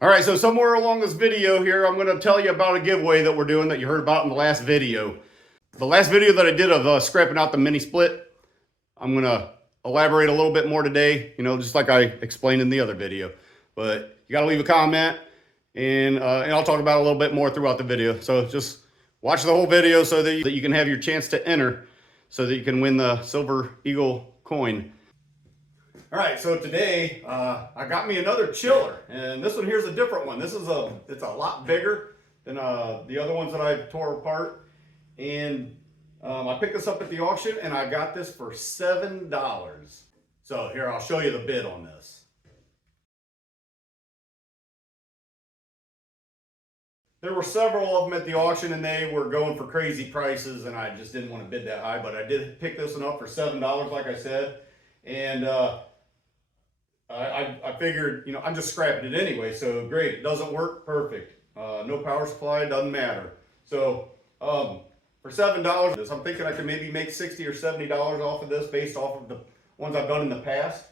All right, so somewhere along this video here, I'm going to tell you about a giveaway that we're doing that you heard about in the last video. The last video that I did of scrapping out the mini split, I'm going to elaborate a little bit more today, just like I explained in the other video. But you got to leave a comment, and I'll talk about it a little bit more throughout the video. So just watch the whole video so that you can have your chance to enter so that you can win the Silver Eagle coin. All right, so today I got me another chiller, and this one here is a different one. This is it's a lot bigger than the other ones that I tore apart, and I picked this up at the auction, and I got this for $7. So here, I'll show you the bid on this. There were several of them at the auction, and they were going for crazy prices, and I just didn't want to bid that high, but I did pick this one up for $7, like I said, and I figured, I'm just scrapping it anyway, so great. It doesn't work, perfect. No power supply, doesn't matter. So for $7, I'm thinking I can maybe make $60 or $70 off of this based off of the ones I've done in the past.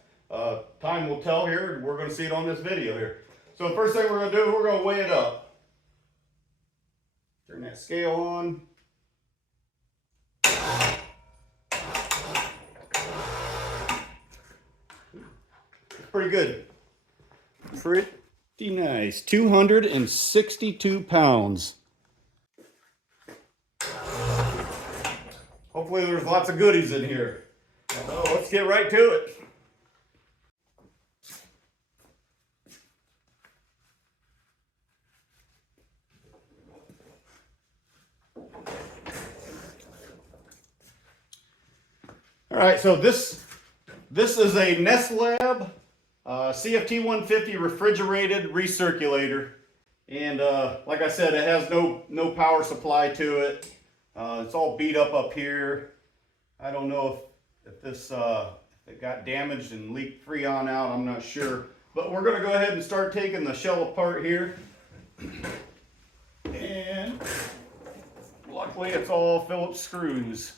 Time will tell here. We're going to see it on this video here. So the first thing we're going to do, we're going to weigh it up. Turn that scale on. Pretty good. Pretty nice. 262 pounds. Hopefully there's lots of goodies in here. So let's get right to it. All right, so this is a Nestlab CFT 150 refrigerated recirculator, and like I said, it has no power supply to it. It's all beat up here. I don't know if this if it got damaged and leaked Freon out. I'm not sure, but we're going to go ahead and start taking the shell apart here. And luckily, it's all Phillips screws.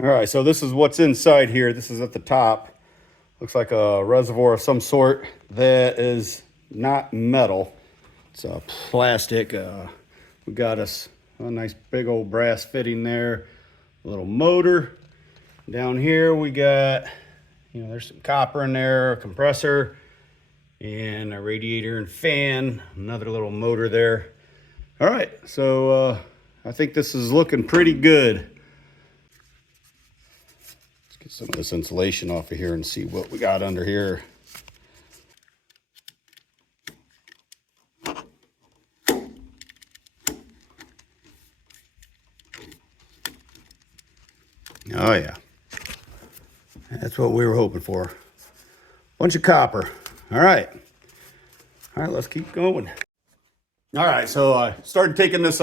All right, so this is what's inside here. This is at the top. Looks like a reservoir of some sort that is not metal. It's a plastic. We got us a nice big old brass fitting there. A little motor. Down here we got, there's some copper in there, a compressor, and a radiator and fan. Another little motor there. All right, so I think this is looking pretty good. Get some of this insulation off of here and see what we got under here. Oh yeah, that's what we were hoping for. Bunch of copper. All right, let's keep going. All right, so I started taking this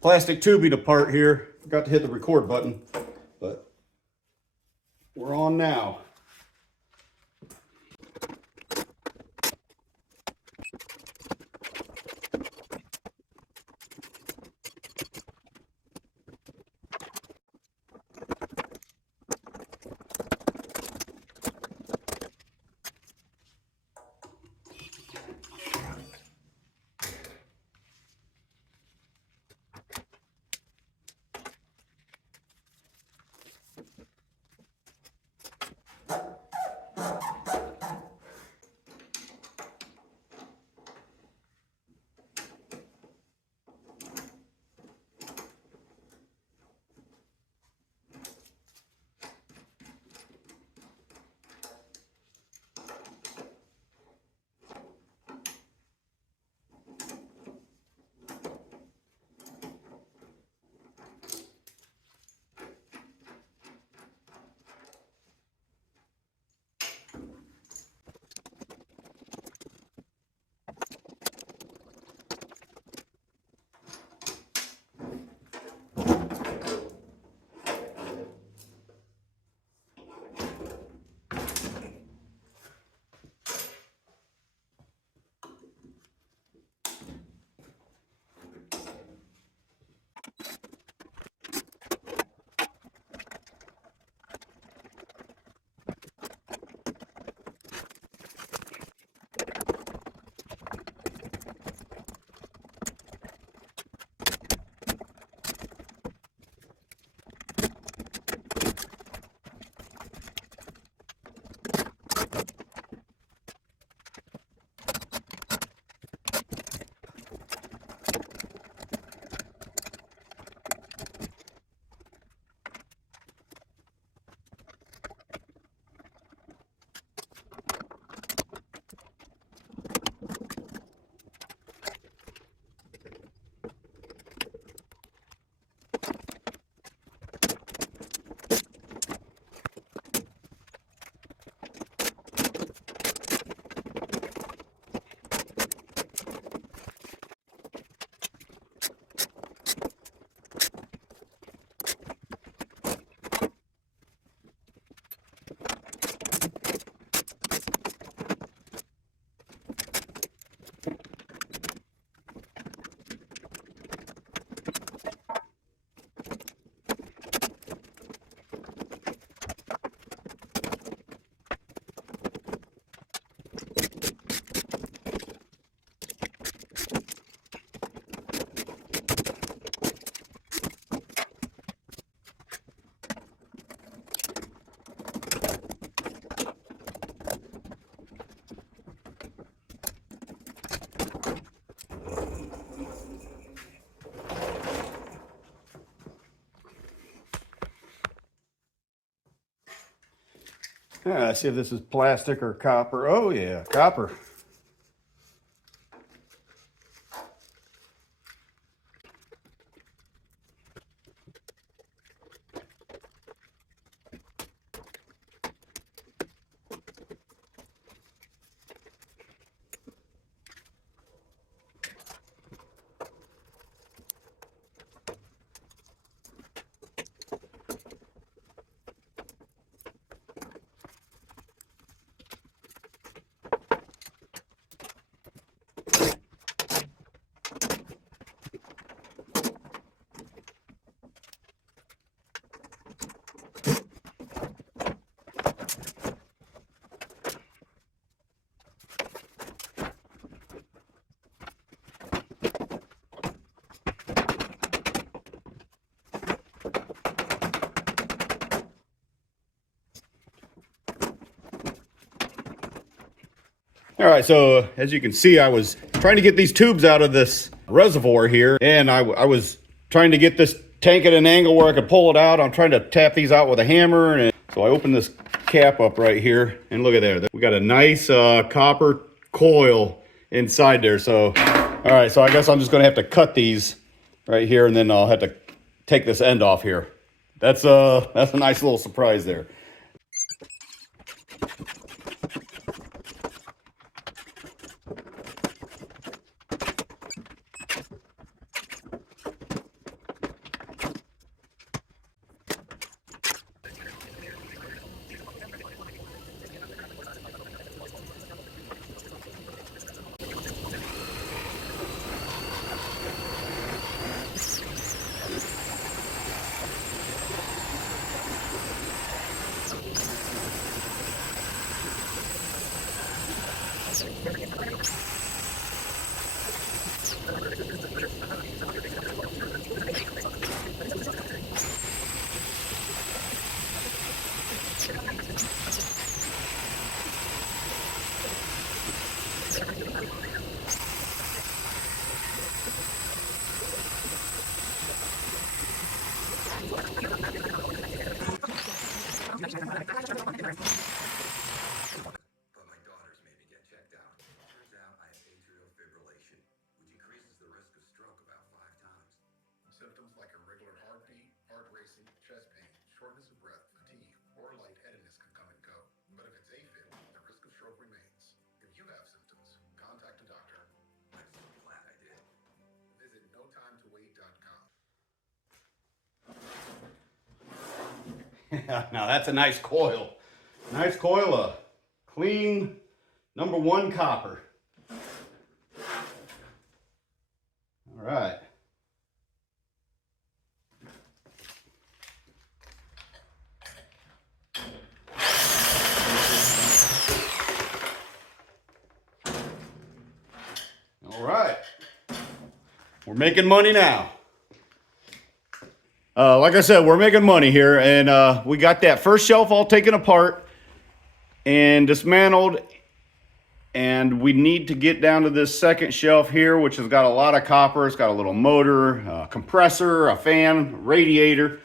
plastic tubing apart here. Forgot to hit the record button, but we're on now. Let's see if this is plastic or copper. Oh yeah, copper. All right, so as you can see, I was trying to get these tubes out of this reservoir here, and I was trying to get this tank at an angle where I could pull it out. I'm trying to tap these out with a hammer, and so I opened this cap up right here, and look at there. We got a nice copper coil inside there. So, all right, so I guess I'm just gonna have to cut these right here, and then I'll have to take this end off here. That's a nice little surprise there. But my daughters made me get checked out. Turns out I have atrial fibrillation, which increases the risk of stroke about 5 times. Symptoms like irregular heartbeat, heart racing, chest pain, shortness of breath, fatigue, or lightheadedness can come and go. But if it's AFib, the risk of stroke remains. If you have symptoms, contact a doctor. I'm so glad I did. Visit notimetowait.com. Now that's a nice coil. Nice coil of clean #1 copper. All right. All right. We're making money now. Like I said, we're making money here, and we got that first shelf all taken apart and dismantled, and we need to get down to this second shelf here, which has got a lot of copper. It's got a little motor, a compressor, a fan, radiator.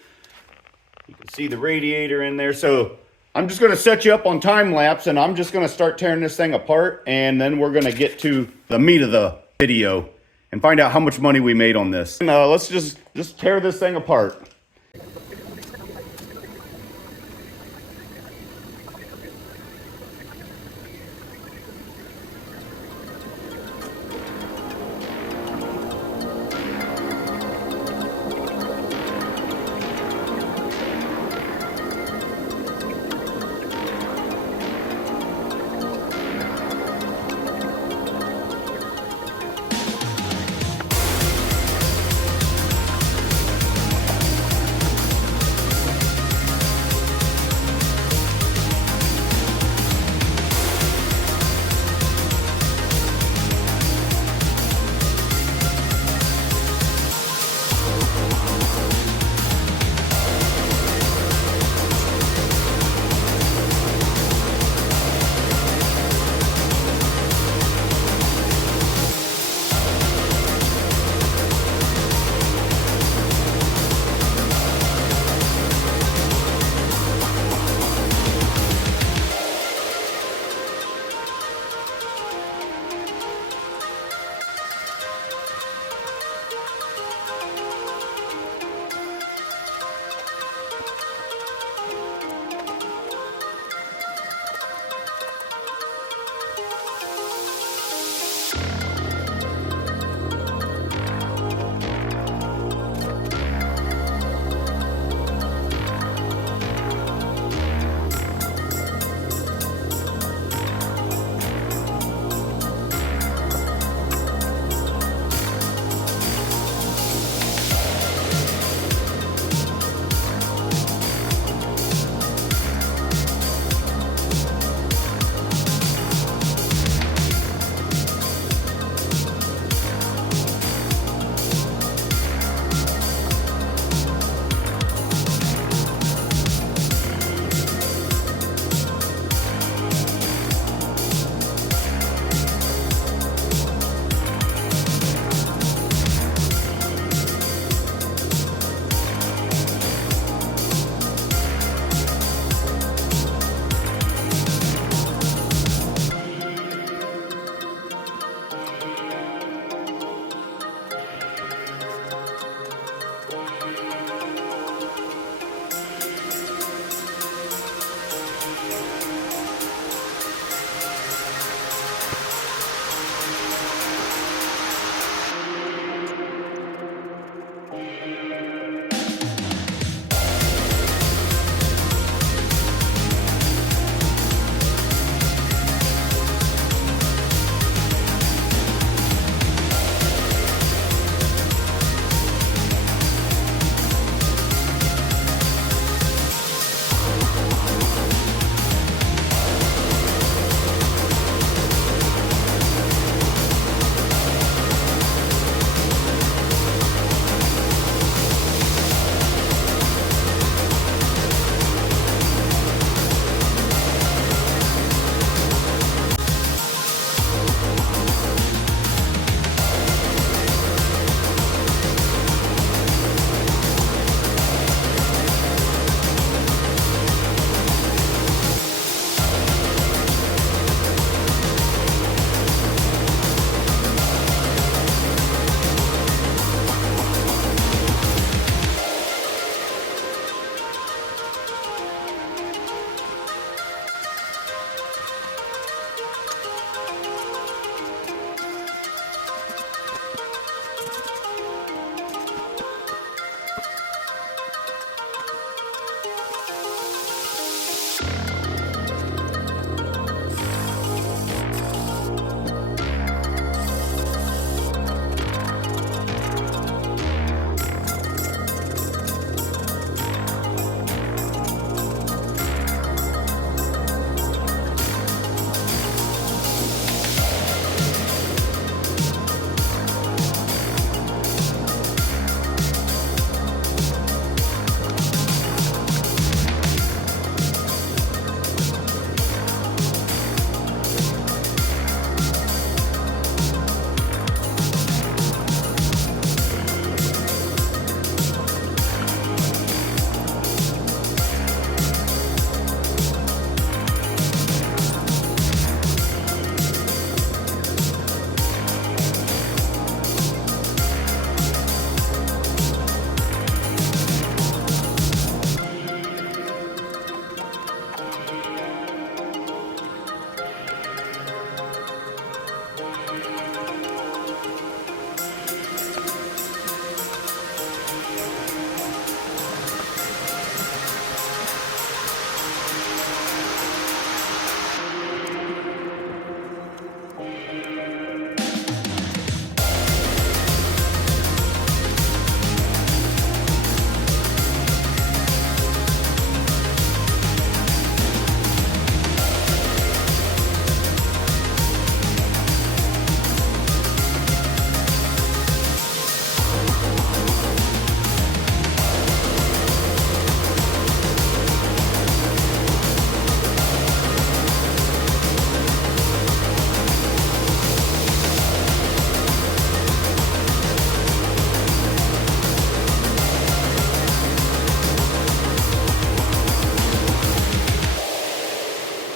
You can see the radiator in there. So I'm just going to set you up on time lapse, and I'm just going to start tearing this thing apart, and then we're going to get to the meat of the video and find out how much money we made on this. And, let's just tear this thing apart.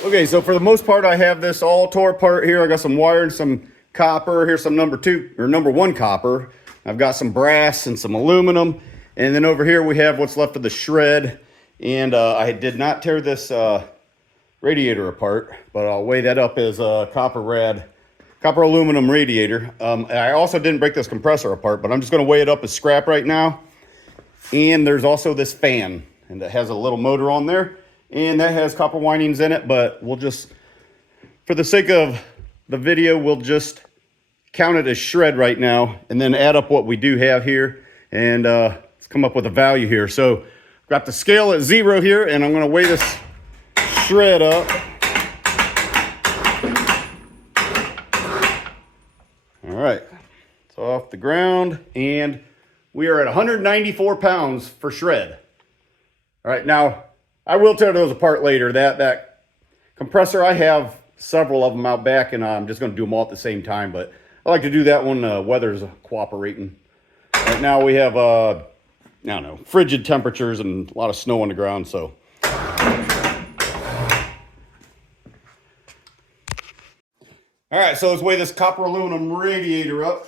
Okay, so for the most part, I have this all tore apart here. I got some wire and some copper. Here's some number one copper. I've got some brass and some aluminum. And then over here we have what's left of the shred. And I did not tear this radiator apart, but I'll weigh that up as a copper aluminum radiator. I also didn't break this compressor apart, but I'm just gonna weigh it up as scrap right now. And there's also this fan, and that has a little motor on there. And that has copper windings in it, but we'll just, for the sake of the video, we'll just count it as shred right now and then add up what we do have here and let's come up with a value here. So I've got the scale at 0 here, and I'm going to weigh this shred up. All right, it's off the ground, and we are at 194 pounds for shred. All right, now I will tear those apart later. That compressor, I have several of them out back, and I'm just going to do them all at the same time. But I like to do that when the weather's cooperating. Right now we have, I don't know, frigid temperatures and a lot of snow on the ground. So, all right, so let's weigh this copper aluminum radiator up.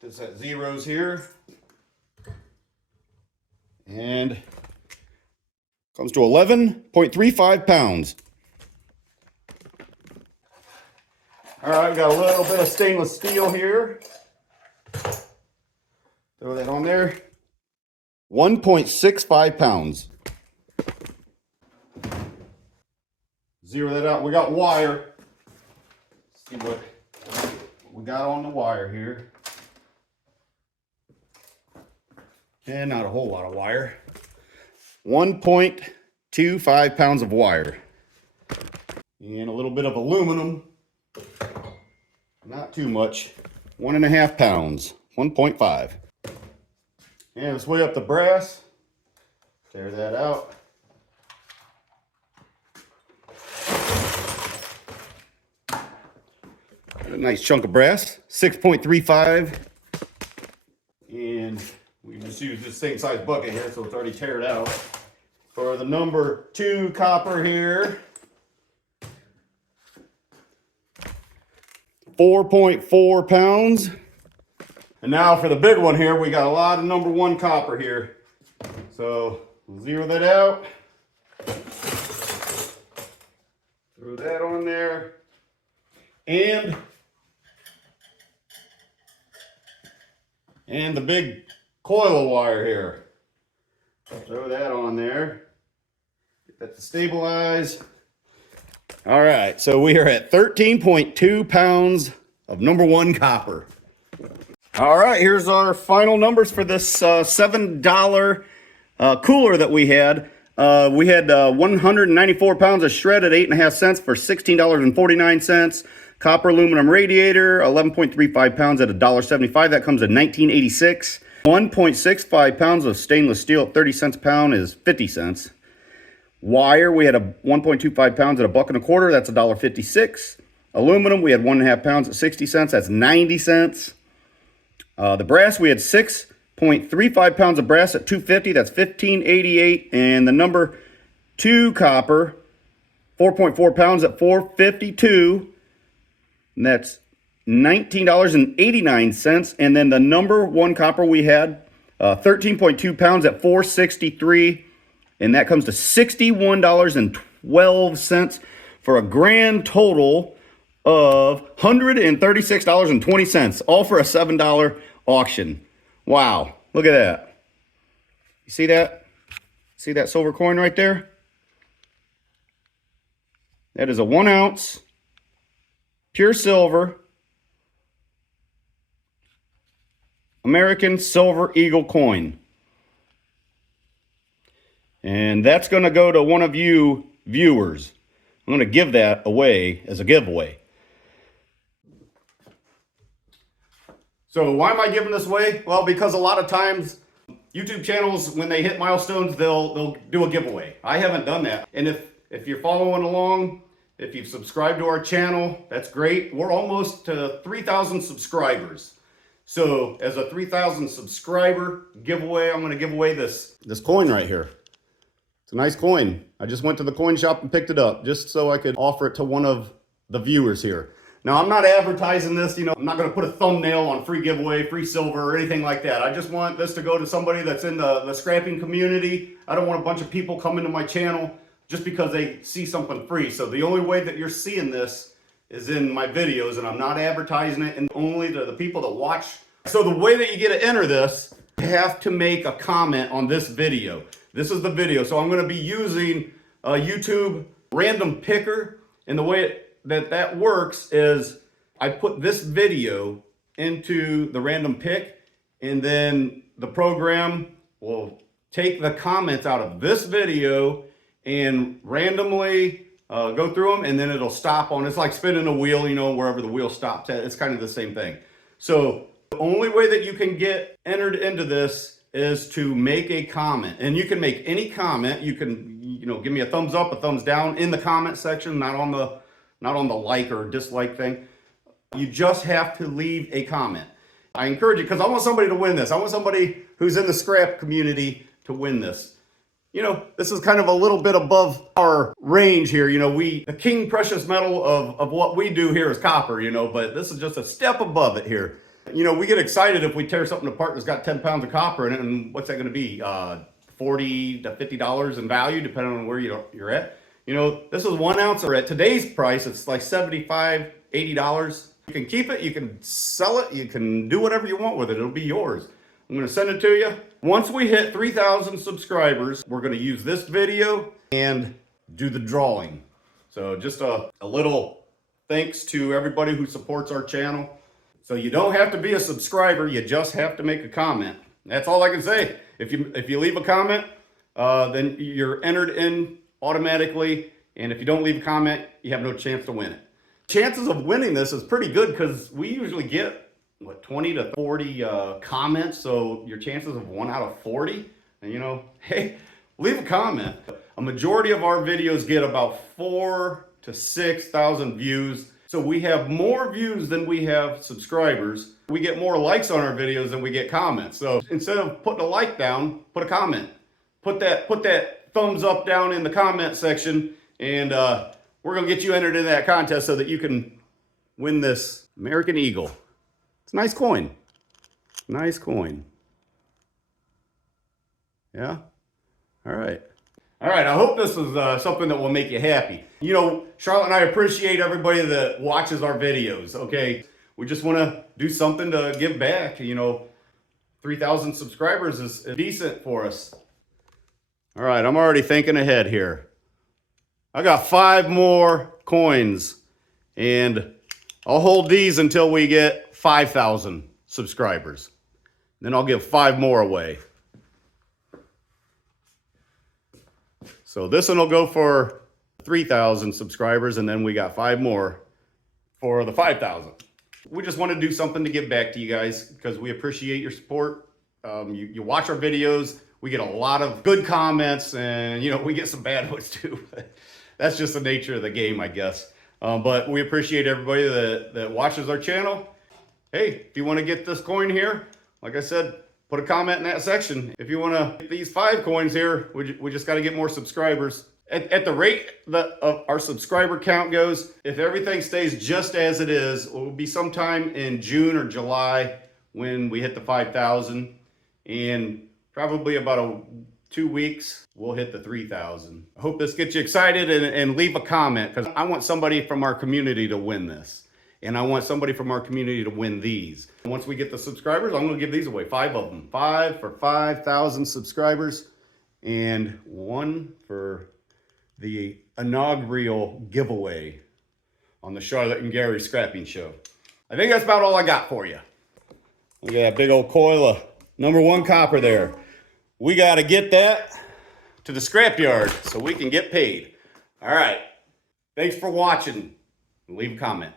This at zeros here, and comes to 11.35 pounds. All right, we got a little bit of stainless steel here. Throw that on there. 1.65 pounds. Zero that out. We got wire. Let's see what we got on the wire here. And not a whole lot of wire. 1.25 pounds of wire. And a little bit of aluminum. Not too much. 1.5 pounds. 1.5. And let's weigh up the brass. Tear that out. A nice chunk of brass. 6.35. And we just use this same size bucket here, so it's already teared out. For the number 2 copper here, 4.4 pounds. And now for the big one here, we got a lot of number 1 copper here. So we'll zero that out. Throw that on there. And the big coil of wire here. Throw that on there. Get that to stabilize. All right, so we are at 13.2 pounds of number 1 copper. All right, here's our final numbers for this $7 cooler that we had. We had 194 pounds of shred at 8.5 cents for $16.49. Copper aluminum radiator, 11.35 pounds at $1.75. That comes to $19.86. 1.65 pounds of stainless steel at 30 cents a pound is 50 cents. Wire, we had a 1.25 pounds at $1.25. That's $1.56. Aluminum, we had 1.5 pounds at 60 cents. That's 90 cents. The brass, we had 6.35 pounds of brass at $2.50. That's $15.88. And the number 2 copper, 4.4 pounds at $4.52. And that's $19.89. And then the number 1 copper we had, 13.2 pounds at $4.63. And that comes to $61.12 for a grand total of $136.20, all for a $7 auction. Wow, look at that. You see that? See that silver coin right there? That is a 1 ounce, pure silver, American Silver Eagle coin. And that's going to go to one of you viewers. I'm going to give that away as a giveaway. So why am I giving this away? Well, because a lot of times YouTube channels, when they hit milestones, they'll do a giveaway. I haven't done that. And if you're following along, if you've subscribed to our channel, that's great. We're almost to 3,000 subscribers. So as a 3,000 subscriber giveaway, I'm going to give away this coin right here. It's a nice coin. I just went to the coin shop and picked it up just so I could offer it to one of the viewers here. Now, I'm not advertising this, you know, I'm not going to put a thumbnail on free giveaway, free silver, or anything like that. I just want this to go to somebody that's in the scrapping community. I don't want a bunch of people coming to my channel just because they see something free. So the only way that you're seeing this is in my videos, and I'm not advertising it, and only to the people that watch. So the way that you get to enter this, you have to make a comment on this video. This is the video. So I'm going to be using a YouTube random picker, and the way that works is I put this video into the random pick, and then the program will take the comments out of this video and randomly go through them, and then it'll stop on, it's like spinning a wheel, you know, wherever the wheel stops at. It's kind of the same thing. So the only way that you can get entered into this is to make a comment, and you can make any comment. You can, you know, give me a thumbs up, a thumbs down in the comment section, not on the like or dislike thing. You just have to leave a comment. I encourage you, because I want somebody to win this. I want somebody who's in the scrap community to win this. You know, this is kind of a little bit above our range here. You know, the king precious metal of what we do here is copper, you know, but this is just a step above it here. You know, we get excited if we tear something apart that's got 10 pounds of copper in it, and what's that going to be? $40 to $50 in value, depending on where you're at. You know, this is 1 ounce, or at today's price, it's like $75, $80. You can keep it, you can sell it, you can do whatever you want with it. It'll be yours. I'm going to send it to you. Once we hit 3,000 subscribers, we're going to use this video and do the drawing. So just a little thanks to everybody who supports our channel. So you don't have to be a subscriber, you just have to make a comment. That's all I can say. If you leave a comment, then you're entered in automatically, and if you don't leave a comment, you have no chance to win it. Chances of winning this is pretty good, because we usually get, what, 20 to 40 comments, so your chances of 1 out of 40, and you know, hey, leave a comment. A majority of our videos get about 4,000 to 6,000 views, so we have more views than we have subscribers. We get more likes on our videos than we get comments. So instead of putting a like down, put a comment. Put that thumbs up down in the comment section, and we're gonna get you entered in that contest so that you can win this American Eagle. It's a nice coin. Nice coin. Yeah? All right. All right, I hope this is something that will make you happy. You know, Charlotte and I appreciate everybody that watches our videos, okay? We just want to do something to give back. You know, 3,000 subscribers is decent for us. All right, I'm already thinking ahead here. I got 5 more coins, and I'll hold these until we get 5,000 subscribers. Then I'll give 5 more away. So this one will go for 3,000 subscribers, and then we got 5 more for the 5,000. We just want to do something to give back to you guys, because we appreciate your support. You watch our videos. We get a lot of good comments, and you know, we get some bad ones too. That's just the nature of the game, I guess. But we appreciate everybody that watches our channel. Hey, if you want to get this coin here, like I said, put a comment in that section. If you want to get these 5 coins here, we just got to get more subscribers. At the rate that our subscriber count goes, if everything stays just as it is, it will be sometime in June or July when we hit the 5,000, and probably about 2 weeks, we'll hit the 3,000. I hope this gets you excited, and leave a comment, because I want somebody from our community to win this. And I want somebody from our community to win these. Once we get the subscribers, I'm going to give these away, 5 of them. 5 for 5,000 subscribers, and 1 for the inaugural giveaway on the Charlotte and Gary Scrapping Show. I think that's about all I got for you. Look at that big old coil of #1 copper there. We got to get that to the scrapyard so we can get paid. All right. Thanks for watching. Leave a comment.